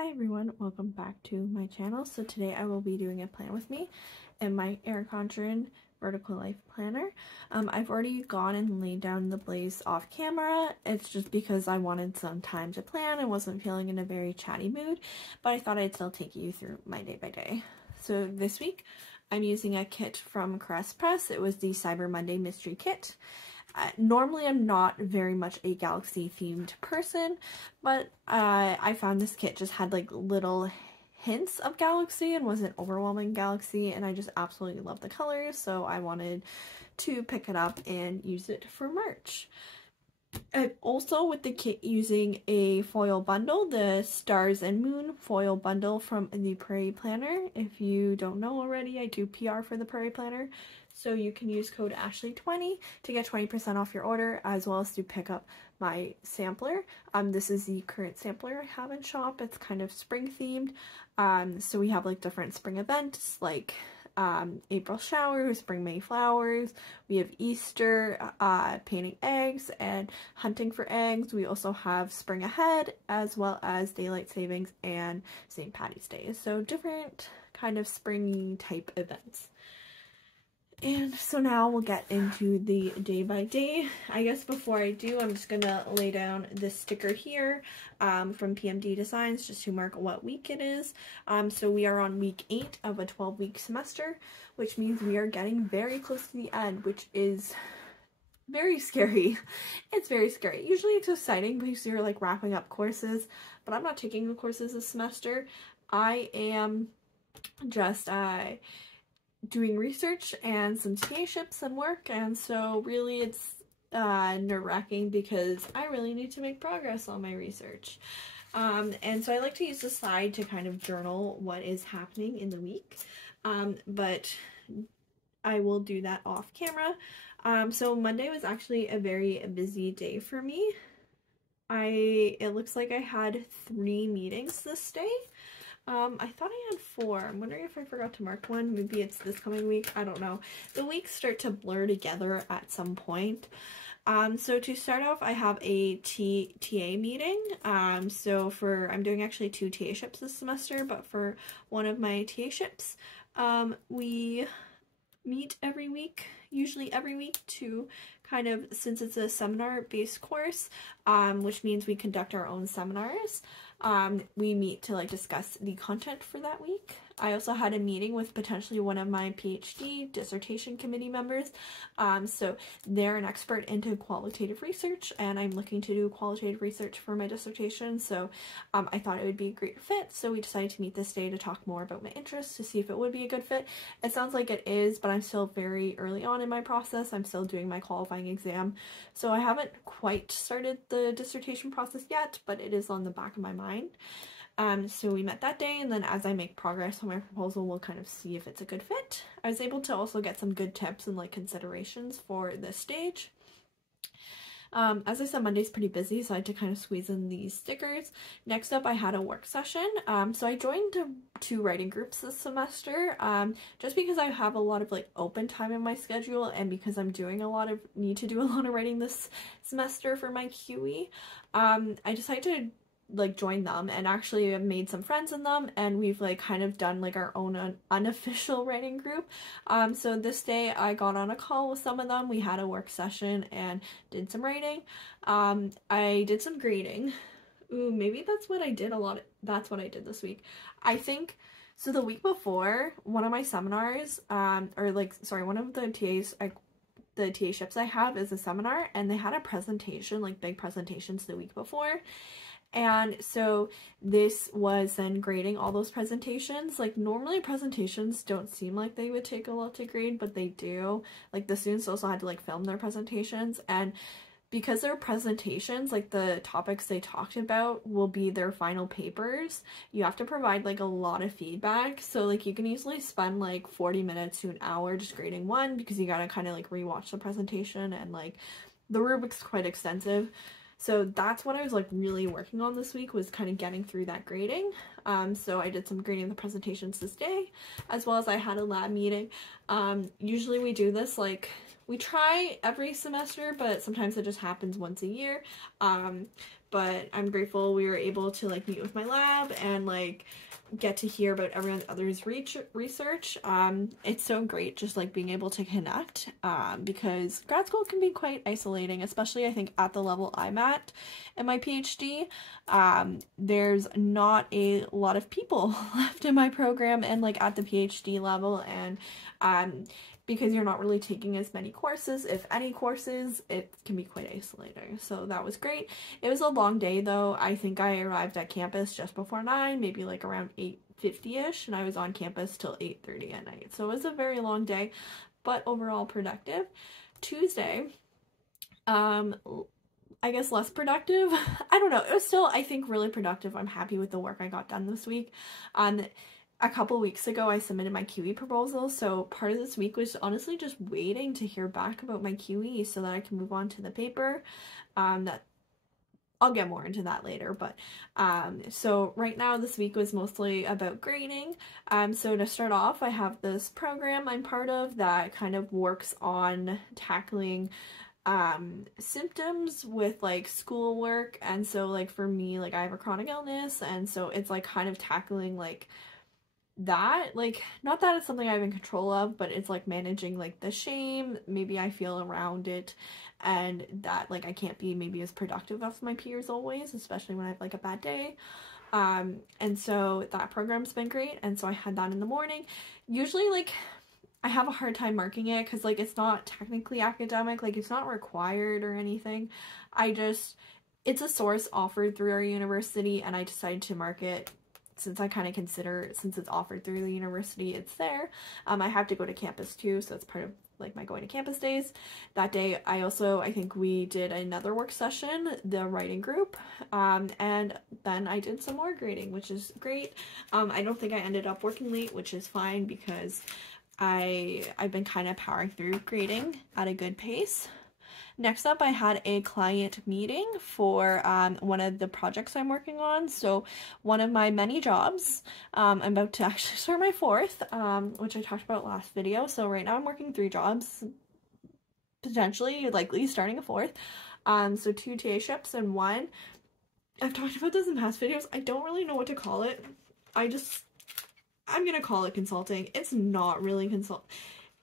Hi everyone, welcome back to my channel. So today I will be doing a plan with me in my Erin Condren Vertical Life Planner. I've already gone and laid down the blaze off camera. It's just because I wanted some time to plan and wasn't feeling in a very chatty mood, but I thought I'd still take you through my day by day. So this week I'm using a kit from Caress Press. It was the Cyber Monday Mystery Kit. Normally I'm not very much a galaxy themed person, but I found this kit just had like little hints of galaxy and wasn't overwhelming galaxy, and I just absolutely love the colors, so I wanted to pick it up and use it for March. I'm also with the kit using a foil bundle, the Stars and Moon foil bundle from the Prairie Planner. If you don't know already, I do PR for the Prairie Planner, so you can use code Ashley20 to get 20% off your order, as well as to pick up my sampler. This is the current sampler I have in shop. It's kind of spring themed. So we have like different spring events like April showers, spring May flowers, we have Easter, painting eggs and hunting for eggs. We also have spring ahead, as well as daylight savings and St. Patty's Day. So different kind of springy type events. And so now we'll get into the day by day. I guess before I do, I'm just gonna lay down this sticker here from PMD Designs just to mark what week it is. So we are on week 8 of a 12-week semester, which means we are getting very close to the end, which is very scary. It's very scary. Usually it's exciting because you're like wrapping up courses, but I'm not taking the courses this semester. I am just doing research and some TA-ships and work, and so really it's nerve-wracking because I really need to make progress on my research. And so I like to use the slide to kind of journal what is happening in the week, but I will do that off camera. So Monday was actually a very busy day for me. It looks like I had 3 meetings this day. I thought I had 4. I'm wondering if I forgot to mark one. Maybe it's this coming week. I don't know. The weeks start to blur together at some point. So to start off, I have a TA meeting. So I'm doing actually 2 TA ships this semester, but for one of my TA ships, we meet every week, usually every week, to kind of, since it's a seminar-based course, which means we conduct our own seminars. We meet to like discuss the content for that week. I also had a meeting with potentially one of my PhD dissertation committee members. So they're an expert into qualitative research, and I'm looking to do qualitative research for my dissertation. So I thought it would be a great fit. So we decided to meet this day to talk more about my interests, to see if it would be a good fit. It sounds like it is, but I'm still very early on in my process. I'm still doing my qualifying exam. So I haven't quite started the dissertation process yet, but it is on the back of my mind. So we met that day, and then as I make progress on my proposal, we'll kind of see if it's a good fit. I was able to also get some good tips and like considerations for this stage. As I said, Monday's pretty busy, so I had to kind of squeeze in these stickers. Next up, I had a work session. So I joined 2 writing groups this semester, just because I have a lot of like open time in my schedule, and because I'm doing need to do a lot of writing this semester for my QE. I decided to like join them, and actually I've made some friends in them, and we've like kind of done like our own unofficial writing group. So this day I got on a call with some of them. We had a work session and did some writing. I did some grading. Ooh, maybe that's what I did that's what I did this week. I think so. The week before, one of my seminars, one of the TAs, the TA ships I have is a seminar, and they had a presentation, like big presentations the week before. And so this was then grading all those presentations. Like normally presentations don't seem like they would take a lot to grade, but they do. Like the students also had to like film their presentations, and because they're presentations, like the topics they talked about will be their final papers, you have to provide like a lot of feedback. So like you can easily spend like 40 minutes to an hour just grading one, because you gotta kind of like rewatch the presentation, and like the rubric's quite extensive. So that's what I was like really working on this week, was kind of getting through that grading. So I did some grading of the presentations this day, as well as I had a lab meeting. Usually we do this like We try every semester, but sometimes it just happens once a year. but I'm grateful we were able to like meet with my lab and like get to hear about everyone other's research. It's so great just like being able to connect, because grad school can be quite isolating, especially I think at the level I'm at in my PhD. There's not a lot of people left in my program and like at the PhD level, and because you're not really taking as many courses, if any courses, it can be quite isolating. So that was great. It was a long day though. I think I arrived at campus just before 9, maybe like around 8:50ish, and I was on campus till 8:30 at night. So it was a very long day, but overall productive. Tuesday, I guess less productive. I don't know. It was still, I think, really productive. I'm happy with the work I got done this week. A couple weeks ago, I submitted my QE proposal, so part of this week was honestly just waiting to hear back about my QE so that I can move on to the paper. That I'll get more into that later, but so right now this week was mostly about grading. So to start off, I have this program I'm part of that kind of works on tackling symptoms with like schoolwork, and so like for me, like I have a chronic illness, and so it's like kind of tackling like that, like not that it's something I have in control of, but it's like managing like the shame maybe I feel around it, and that like I can't be maybe as productive as my peers always, especially when I have like a bad day. And so that program's been great, and so I had that in the morning. Usually like I have a hard time marking it because like it's not technically academic, like it's not required or anything. It's a source offered through our university, and I decided to mark it since I kind of consider, since it's offered through the university, it's there. I have to go to campus too, so it's part of like my going to campus days. That day I think we did another work session, the writing group, and then I did some more grading, which is great. I don't think I ended up working late, which is fine because I've been kind of powering through grading at a good pace. Next up, I had a client meeting for one of the projects I'm working on. So one of my many jobs, I'm about to actually start my 4th, which I talked about last video. So right now I'm working 3 jobs, potentially, likely starting a 4th. So 2 TA ships and 1. I've talked about this in past videos. I don't really know what to call it. I'm gonna call it consulting. It's not really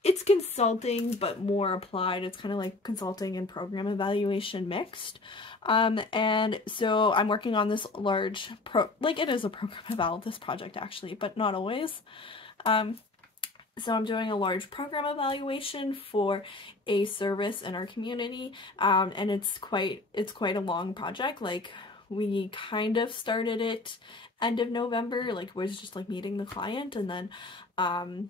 it's consulting, but more applied. It's kind of like consulting and program evaluation mixed. And so I'm working on this large it is a program eval, this project actually, but not always. So I'm doing a large program evaluation for a service in our community, and it's quite a long project. Like we kind of started it end of November, like we're just like meeting the client, and then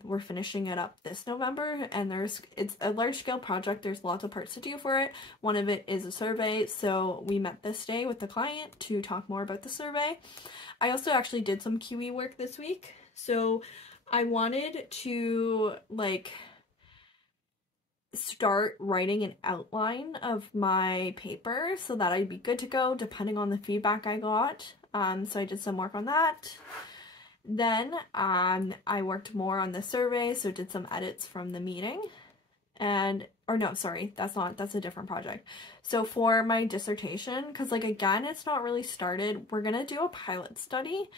we're finishing it up this November, and it's a large scale project. There's lots of parts to do for it. One of it is a survey, so we met this day with the client to talk more about the survey. I also actually did some QE work this week, so I wanted to like start writing an outline of my paper so that I'd be good to go depending on the feedback I got. So I did some work on that. Then I worked more on the survey, so did some edits from the meeting. That's a different project. So for my dissertation, because like again, it's not really started, we're gonna do a pilot study.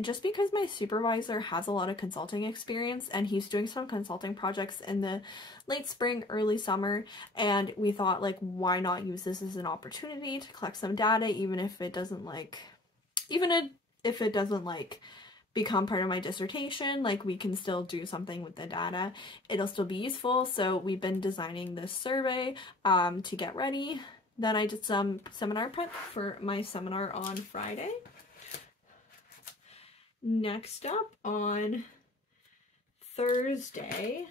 Just because my supervisor has a lot of consulting experience, and he's doing some consulting projects in the late spring, early summer, and we thought like, why not use this as an opportunity to collect some data, even if it doesn't become part of my dissertation, like we can still do something with the data. It'll still be useful. So we've been designing this survey to get ready. Then I did some seminar prep for my seminar on Friday. Next up on Thursday,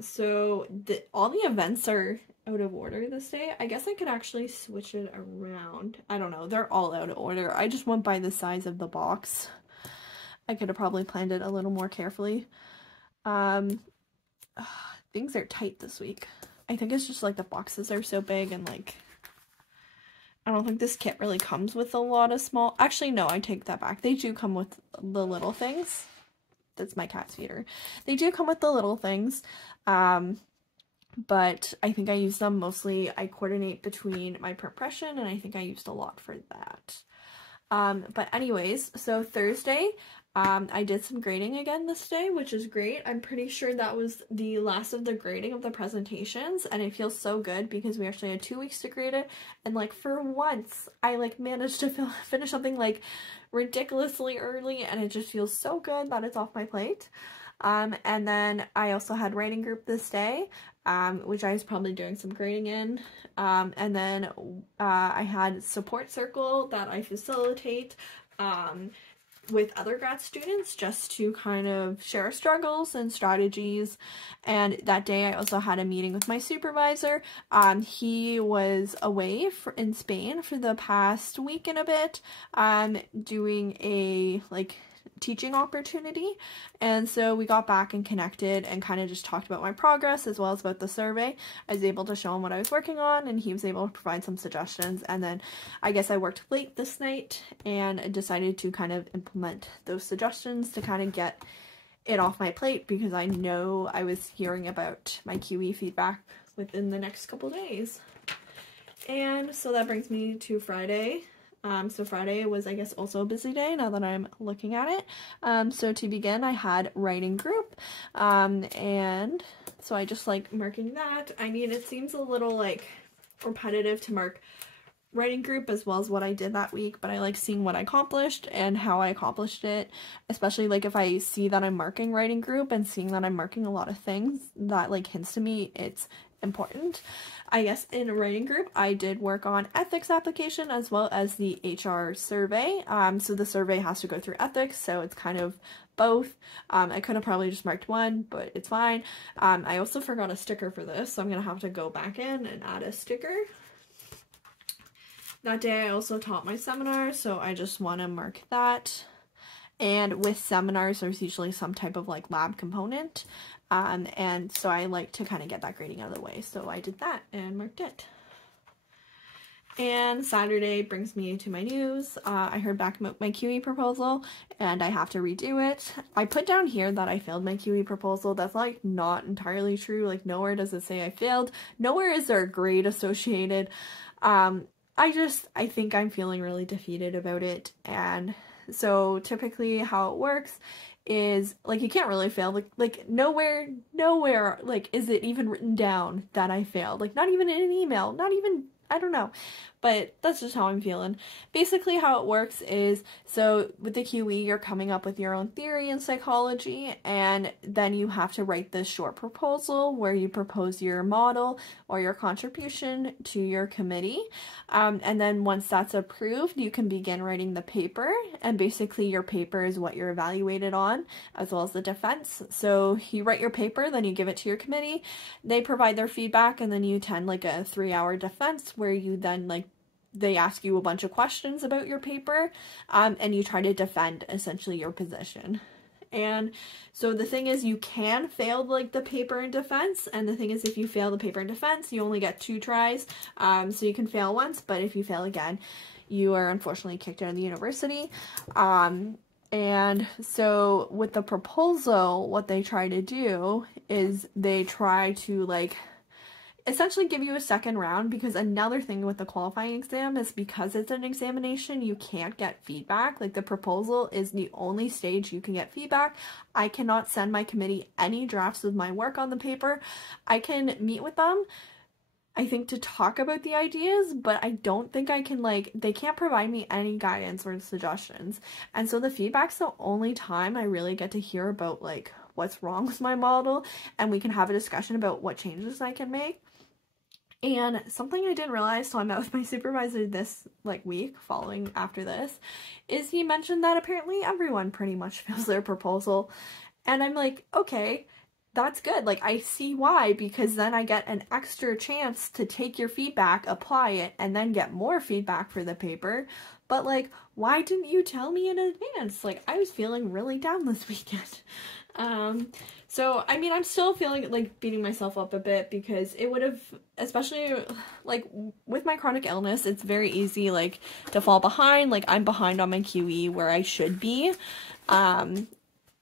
so all the events are out of order this day. I guess I could actually switch it around. I don't know, they're all out of order. I just went by the size of the box. I could have probably planned it a little more carefully. Things are tight this week. I think it's just like the boxes are so big, and like I don't think this kit really comes with a lot of small. Actually, no, I take that back. They do come with the little things. That's my cat's feeder. They do come with the little things. but I think I use them mostly. I coordinate between my print impression, and I think I used a lot for that. But anyways, so Thursday, I did some grading again this day, which is great. I'm pretty sure that was the last of the grading of the presentations, and it feels so good because we actually had 2 weeks to grade it, and like for once I like managed to finish something like ridiculously early, and it just feels so good that it's off my plate. And then I also had writing group this day, which I was probably doing some grading in. And then I had support circle that I facilitate with other grad students just to kind of share struggles and strategies. And that day I also had a meeting with my supervisor. He was away in Spain for the past week and a bit, doing a teaching opportunity, and so we got back and connected and kind of just talked about my progress as well as about the survey. I was able to show him what I was working on, and he was able to provide some suggestions, and then I guess I worked late this night and decided to kind of implement those suggestions to kind of get it off my plate, because I know I was hearing about my QE feedback within the next couple days. And so that brings me to Friday. So Friday was, I guess, also a busy day now that I'm looking at it. So to begin, I had writing group, and so I just like marking that. I mean, it seems a little like repetitive to mark writing group as well as what I did that week, but I like seeing what I accomplished and how I accomplished it, especially like if I see that I'm marking writing group and seeing that I'm marking a lot of things, that like hints to me it's important. I guess in a writing group I did work on ethics application as well as the HR survey. So the survey has to go through ethics, so it's kind of both. I could have probably just marked one, but it's fine. I also forgot a sticker for this, so I'm gonna have to go back in and add a sticker. That day I also taught my seminar, so I just want to mark that. And with seminars, there's usually some type of like lab component. And so I like to kind of get that grading out of the way. So I did that and marked it. And Saturday brings me to my news. I heard back about my QE proposal and I have to redo it. I put down here that I failed my QE proposal. That's like not entirely true. Like nowhere does it say I failed. Nowhere is there a grade associated. I think I'm feeling really defeated about it. And so typically how it works is like you can't really fail, like nowhere like is it even written down that I failed, like not even in an email, not even, I don't know, but that's just how I'm feeling. Basically how it works is, so with the QE you're coming up with your own theory in psychology, and then you have to write this short proposal where you propose your model or your contribution to your committee, and then once that's approved you can begin writing the paper, and basically your paper is what you're evaluated on as well as the defense. So you write your paper, then you give it to your committee, they provide their feedback, and then you attend like a 3-hour defense where you then like they ask you a bunch of questions about your paper, and you try to defend essentially your position. And so the thing is, you can fail like the paper in defense, and the thing is if you fail the paper in defense you only get 2 tries, so you can fail once, but if you fail again you are unfortunately kicked out of the university. And so with the proposal, what they try to do is they try to like essentially give you a second round, because another thing with the qualifying exam is because it's an examination, you can't get feedback. Like the proposal is the only stage you can get feedback. I cannot send my committee any drafts of my work on the paper. I can meet with them, I think, to talk about the ideas, but I don't think I can, like, they can't provide me any guidance or suggestions. And so the feedback's the only time I really get to hear about like what's wrong with my model, and we can have a discussion about what changes I can make. And something I didn't realize till I met with my supervisor this like week following after this is he mentioned that apparently everyone pretty much fails their proposal. And I'm like, okay, that's good. Like I see why, because then I get an extra chance to take your feedback, apply it, and then get more feedback for the paper. But like, why didn't you tell me in advance? Like I was feeling really down this weekend. So, I mean, I'm still feeling like beating myself up a bit, because it would have, especially like with my chronic illness, it's very easy like to fall behind. Like I'm behind on my QE where I should be.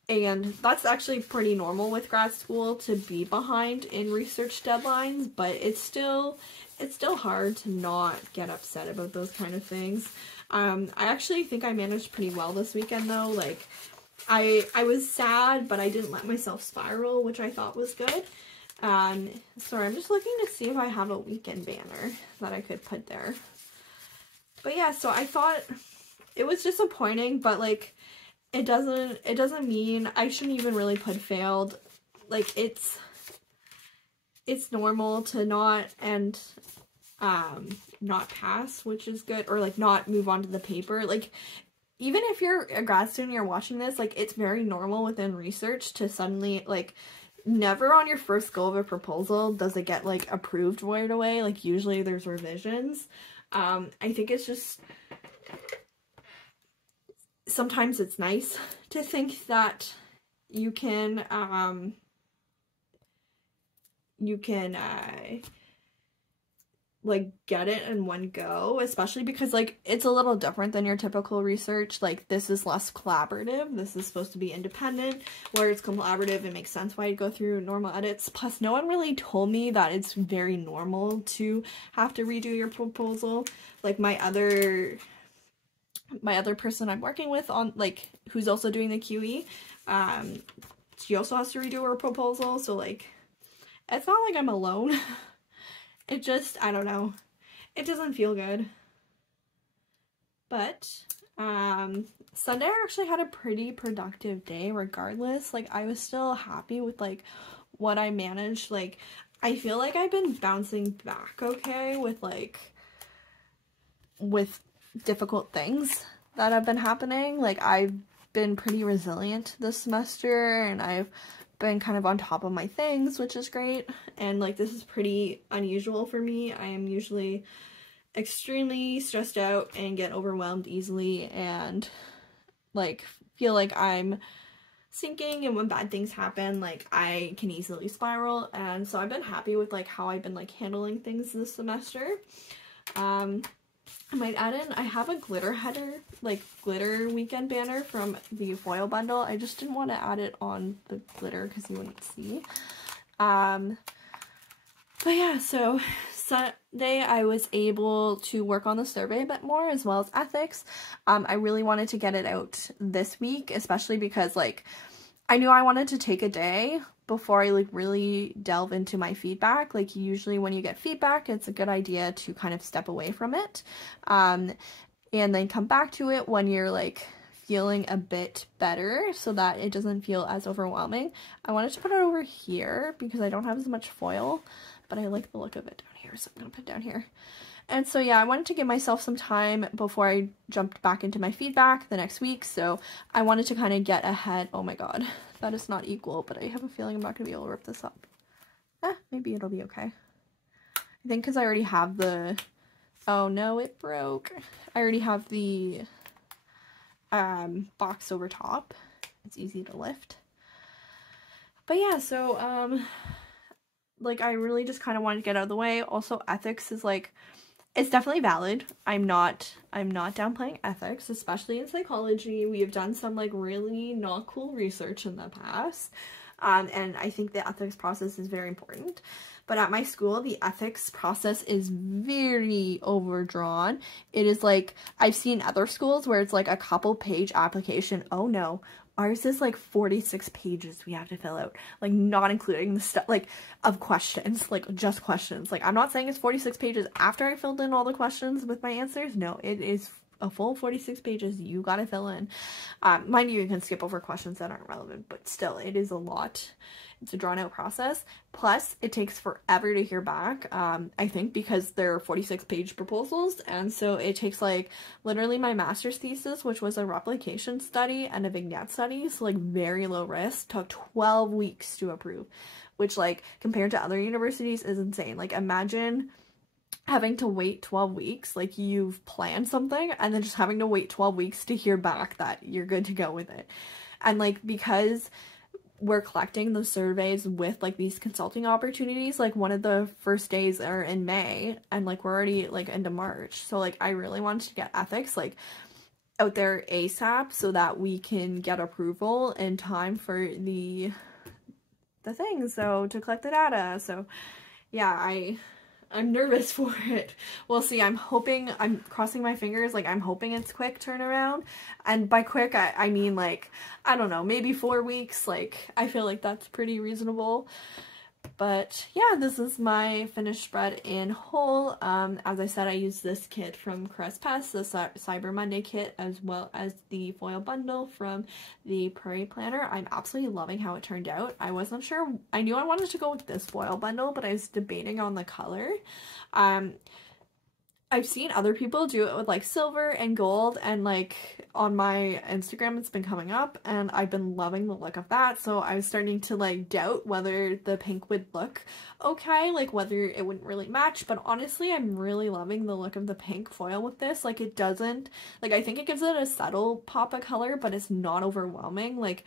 And that's actually pretty normal with grad school to be behind in research deadlines, but it's still hard to not get upset about those kind of things. I actually think I managed pretty well this weekend though. Like I was sad, but I didn't let myself spiral, which I thought was good. Sorry, I'm just looking to see if I have a weekend banner that I could put there. But yeah, so I thought it was disappointing, but like it doesn't mean I shouldn't even really put failed. Like it's normal to not pass, which is good, or like not move on to the paper. Like even if you're a grad student, you're watching this, like it's very normal within research to suddenly like never on your first go of a proposal does it get like approved right away. Like usually there's revisions. I think it's just sometimes it's nice to think that you can like get it in one go, especially because like it's a little different than your typical research. Like this is less collaborative. This is supposed to be independent, where it's collaborative. It makes sense why you go through normal edits. Plus no one really told me that it's very normal to have to redo your proposal. Like my other person I'm working with on like who's also doing the QE, she also has to redo her proposal, so like it's not like I'm alone. It just, I don't know, it doesn't feel good. But Sunday I actually had a pretty productive day regardless. Like I was still happy with like what I managed. Like I feel like I've been bouncing back okay with difficult things that have been happening. Like I've been pretty resilient this semester, and I've been kind of on top of my things, which is great. And like this is pretty unusual for me. I am usually extremely stressed out and get overwhelmed easily, and like feel like I'm sinking, and when bad things happen like I can easily spiral. And so I've been happy with like how I've been like handling things this semester. I might add in, I have a glitter header, like glitter weekend banner from the foil bundle. I just didn't want to add it on the glitter because you wouldn't see. But yeah, so Sunday I was able to work on the survey a bit more, as well as ethics. I really wanted to get it out this week, especially because like I knew I wanted to take a day before I like really delve into my feedback. Like usually when you get feedback, it's a good idea to kind of step away from it and then come back to it when you're like feeling a bit better, so that it doesn't feel as overwhelming. I wanted to put it over here because I don't have as much foil, but I like the look of it down here, so I'm gonna put it down here. And so yeah, I wanted to give myself some time before I jumped back into my feedback the next week, so I wanted to kind of get ahead. Oh my god, that is not equal, but I have a feeling I'm not going to be able to rip this up. Maybe it'll be okay. I think because I already have the... Oh no, it broke. I already have the box over top. It's easy to lift. But yeah, so like I really just kind of wanted to get out of the way. Also, ethics is like, it's definitely valid. I'm not downplaying ethics, especially in psychology. We have done some like really not cool research in the past. And I think the ethics process is very important. But at my school, the ethics process is very overdrawn. It is like, I've seen other schools where it's like a couple page application. Oh no, ours is like 46 pages we have to fill out, like not including the stuff like of questions, like just questions. Like I'm not saying it's 46 pages after I filled in all the questions with my answers. No, it is a full 46 pages you gotta fill in. Mind you, you can skip over questions that aren't relevant, but still it is a lot. It's a drawn out process. Plus it takes forever to hear back, I think because they're 46-page proposals, and so it takes like literally my master's thesis, which was a replication study and a vignette study, so like very low risk, took 12 weeks to approve, which like compared to other universities is insane. Like imagine having to wait 12 weeks, like you've planned something and then just having to wait 12 weeks to hear back that you're good to go with it. And like because we're collecting the surveys with like these consulting opportunities, like one of the first days are in May and like we're already like into March, so like I really wanted to get ethics like out there ASAP so that we can get approval in time for the thing, so to collect the data. So yeah, I'm nervous for it. We'll see. I'm crossing my fingers, like I'm hoping it's quick turnaround. And by quick, I mean like, I don't know, maybe 4 weeks. Like, I feel like that's pretty reasonable. But yeah, this is my finished spread in whole. As I said, I used this kit from Caress Pest, the Cyber Monday kit, as well as the foil bundle from the Prairie Planner. I'm absolutely loving how it turned out. I wasn't sure. I knew I wanted to go with this foil bundle, but I was debating on the color. I've seen other people do it with like silver and gold, and like on my Instagram it's been coming up and I've been loving the look of that, so I was starting to like doubt whether the pink would look okay, like whether it wouldn't really match, but honestly I'm really loving the look of the pink foil with this. Like it doesn't, like I think it gives it a subtle pop of color, but it's not overwhelming. Like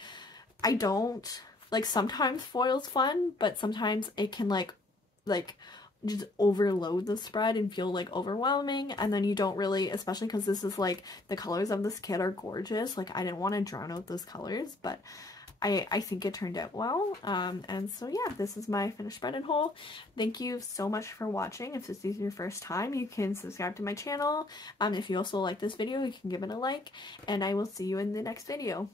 I don't, like sometimes foil's fun, but sometimes it can like just overload the spread and feel like overwhelming, and then you don't really, especially because this is like the colors of this kit are gorgeous, like I didn't want to drown out those colors, but I think it turned out well. And so yeah, this is my finished spread in whole. Thank you so much for watching. If this is your first time, you can subscribe to my channel. If you also like this video, you can give it a like, and I will see you in the next video.